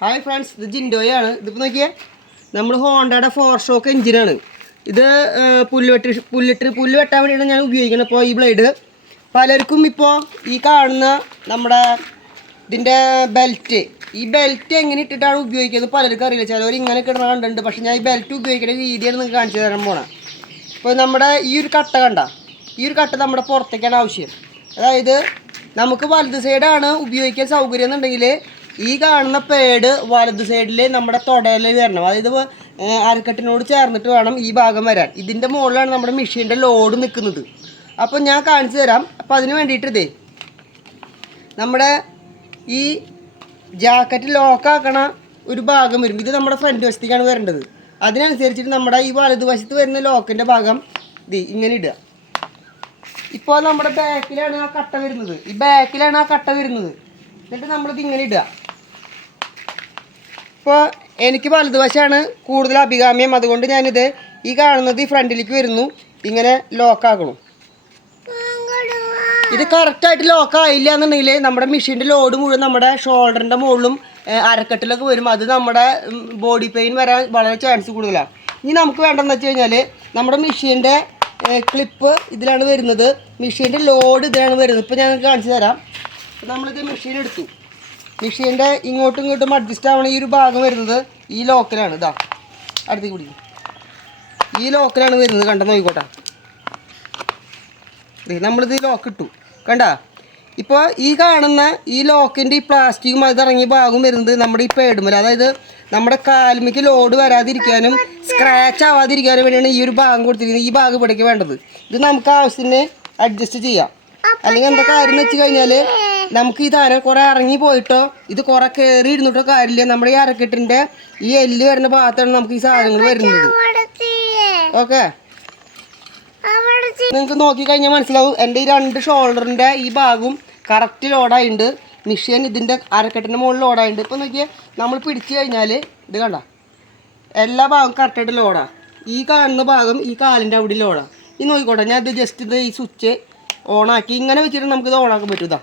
Hi friends, ഇത് ജിൻഡോയാണ്. ഇതിപ്പോൾ നോക്കിയാൽ നമ്മൾ ഹോണ്ടയുടെ 4 ഷോക്ക് എഞ്ചിനാണ് ഇത്. പുല്ല് വെട്ടാൻ വേണ്ടിയാണ് ഞാൻ ഉപയോഗിക്കുന്നത്. ഇപ്പോൾ ഈ ബ്ലേഡ് പലർക്കും ഇപ്പോൾ ഈ കാണുന്ന നമ്മുടെ ഇതിൻ്റെ ബെൽറ്റ്, ഈ ബെൽറ്റ് എങ്ങനെ ഇട്ടിട്ടാണ് ഉപയോഗിക്കുന്നത് പലർക്കും അറിയില്ല. ചിലവർ ഇങ്ങനെ കിടന്ന കണ്ടിട്ടുണ്ട്. പക്ഷേ ഞാൻ ഈ ബെൽറ്റ് ഉപയോഗിക്കുന്ന രീതിയാണ് നിങ്ങൾക്ക് കാണിച്ചു തരാൻ പോണത്. ഇപ്പോൾ നമ്മുടെ ഈ ഒരു കട്ട കണ്ട, ഈ ഒരു കട്ട നമ്മുടെ പുറത്തേക്കാണ് ആവശ്യം. അതായത് നമുക്ക് വലത് സൈഡാണ് ഉപയോഗിക്കാൻ സൗകര്യം എന്നുണ്ടെങ്കിൽ ഈ കാണുന്ന പേഡ് വലത് സൈഡിൽ നമ്മുടെ തുടയിൽ വരണം. അതായത് അരക്കെട്ടിനോട് ചേർന്നിട്ട് വേണം ഈ ഭാഗം വരാൻ. ഇതിൻ്റെ മുകളിലാണ് നമ്മുടെ മെഷീൻ്റെ ലോഡ് നിൽക്കുന്നത്. അപ്പോൾ ഞാൻ കാണിച്ചു തരാം. അപ്പോൾ അതിന് വേണ്ടിയിട്ട് ഇതേ നമ്മുടെ ഈ ജാക്കറ്റ് ലോക്കാക്കണ ഒരു ഭാഗം വരും. ഇത് നമ്മുടെ ഫ്രണ്ട് വശത്തേക്കാണ് വരേണ്ടത്. അതിനനുസരിച്ചിട്ട് നമ്മുടെ ഈ വലതുവശത്ത് വരുന്ന ലോക്കിൻ്റെ ഭാഗം ഇത് ഇങ്ങനെ ഇടുക. ഇപ്പോൾ നമ്മുടെ ബാക്കിലാണ് ആ കട്ട വരുന്നത്. ഈ ബാക്കിലാണ് ആ കട്ട വരുന്നത്. എന്നിട്ട് നമ്മളിത് ഇങ്ങനെ ഇടുക. ഇപ്പോൾ എനിക്ക് വലതുവശമാണ് കൂടുതൽ അഭികാമ്യം. അതുകൊണ്ട് ഞാനിത് ഈ കാണുന്നത് ഈ ഫ്രണ്ടിലേക്ക് വരുന്നു, ഇങ്ങനെ ലോക്കാക്കണം. ഇത് കറക്റ്റായിട്ട് ലോക്കായില്ല എന്നുണ്ടെങ്കിൽ നമ്മുടെ മെഷീൻ്റെ ലോഡ് മുഴുവൻ നമ്മുടെ ഷോൾഡറിൻ്റെ മുകളിലും അരക്കെട്ടിലൊക്കെ വരും. അത് നമ്മുടെ ബോഡി പെയിൻ വരാൻ വളരെ ചാൻസ് കൂടുതലാണ്. ഇനി നമുക്ക് വേണ്ടതെന്ന് വെച്ച് കഴിഞ്ഞാൽ നമ്മുടെ മെഷീൻ്റെ ക്ലിപ്പ് ഇതിലാണ് വരുന്നത്, മെഷീൻ്റെ ലോഡ് ഇതിലാണ് വരുന്നത്. ഇപ്പോൾ ഞാൻ കാണിച്ചു തരാം. അപ്പോൾ നമ്മളിത് മെഷീൻ എടുത്തു. മെഷീൻ്റെ ഇങ്ങോട്ടും ഇങ്ങോട്ടും അഡ്ജസ്റ്റ് ആവണ ഈ ഒരു ഭാഗം വരുന്നത് ഈ ലോക്കിലാണ്. ഇതാ അടുത്തേക്ക് പിടിക്കും. ഈ ലോക്കിലാണ് വരുന്നത്. കണ്ട നോക്കിക്കോട്ടെ, നമ്മളിത് ലോക്ക് ഇട്ടു കണ്ട. ഇപ്പോൾ ഈ കാണുന്ന ഈ ലോക്കിൻ്റെ ഈ പ്ലാസ്റ്റിക്കും അതിറങ്ങിയ ഭാഗം വരുന്നത് നമ്മുടെ ഈ പേടുമല, അതായത് നമ്മുടെ കാൽമയ്ക്ക് ലോഡ് വരാതിരിക്കാനും സ്ക്രാച്ച് ആവാതിരിക്കാനും വേണ്ടിയാണ് ഈ ഒരു ഭാഗം കൊടുത്തിരിക്കുന്നത്. ഈ ഭാഗം ഇവിടേക്ക് വേണ്ടത്. ഇത് നമുക്ക് ആവശ്യത്തിന് അഡ്ജസ്റ്റ് ചെയ്യാം. അല്ലെങ്കിൽ എന്താ കാര്യം എന്ന് വെച്ച് കഴിഞ്ഞാൽ നമുക്ക് ഈ താരം കുറേ ഇറങ്ങി പോയിട്ടോ ഇത് കുറേ കയറി ഇരുന്നിട്ടോ കാര്യമില്ല. നമ്മുടെ ഈ അരക്കെട്ടിൻ്റെ ഈ എല്ല് വരുന്ന ഭാഗത്താണ് നമുക്ക് ഈ സാധനങ്ങൾ വരുന്നത്. ഓക്കെ, നിങ്ങൾക്ക് നോക്കിക്കഴിഞ്ഞാൽ മനസ്സിലാവും. എൻ്റെ ഈ 2 ഷോൾഡറിൻ്റെ ഈ ഭാഗവും കറക്റ്റ് ലോഡായിട്ടുണ്ട്. മെഷീൻ ഇതിൻ്റെ അരക്കെട്ടിൻ്റെ മുകളിൽ ലോഡായിട്ടുണ്ട്. ഇപ്പോൾ നോക്കിയാൽ നമ്മൾ പിടിച്ചു കഴിഞ്ഞാൽ ഇത് കണ്ട എല്ലാ ഭാഗവും കറക്റ്റായിട്ട് ലോഡാണ്. ഈ കാണുന്ന ഭാഗം ഈ കാലിൻ്റെ അവിടെ ലോഡാണ്. ഈ നോക്കിക്കോട്ടെ, ഞാൻ ഇത് ജസ്റ്റ് ഇത് ഈ സ്വിച്ച് ഓണാക്കി ഇങ്ങനെ വെച്ചിട്ട് നമുക്കിത് ഓണാക്കാൻ പറ്റും. ഇതാ